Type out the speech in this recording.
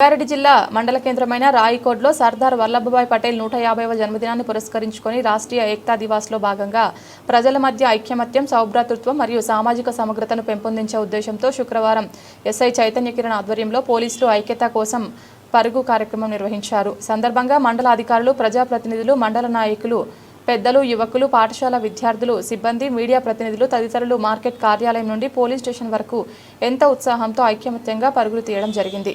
రంగారెడ్డి జిల్లా మండల కేంద్రమైన రాయికోడ్లో సర్దార్ వల్లభభాయ్ పటేల్ 150వ జన్మదినాన్ని పురస్కరించుకొని రాష్ట్రీయ ఏకతా దివాస్లో భాగంగా ప్రజల మధ్య ఐక్యమత్యం, సౌభ్రాతృత్వం మరియు సామాజిక సమగ్రతను పెంపొందించే ఉద్దేశంతో శుక్రవారం ఎస్ఐ చైతన్య కిరణ్ ఆధ్వర్యంలో పోలీసులు ఐక్యత కోసం పరుగు కార్యక్రమం నిర్వహించారు. సందర్భంగా మండల అధికారులు, ప్రజాప్రతినిధులు, మండల నాయకులు, పెద్దలు, యువకులు, పాఠశాల విద్యార్థులు, సిబ్బంది, మీడియా ప్రతినిధులు తదితరులు మార్కెట్ కార్యాలయం నుండి పోలీస్ స్టేషన్ వరకు ఎంతో ఉత్సాహంతో ఐక్యమత్యంగా పరుగులు తీయడం జరిగింది.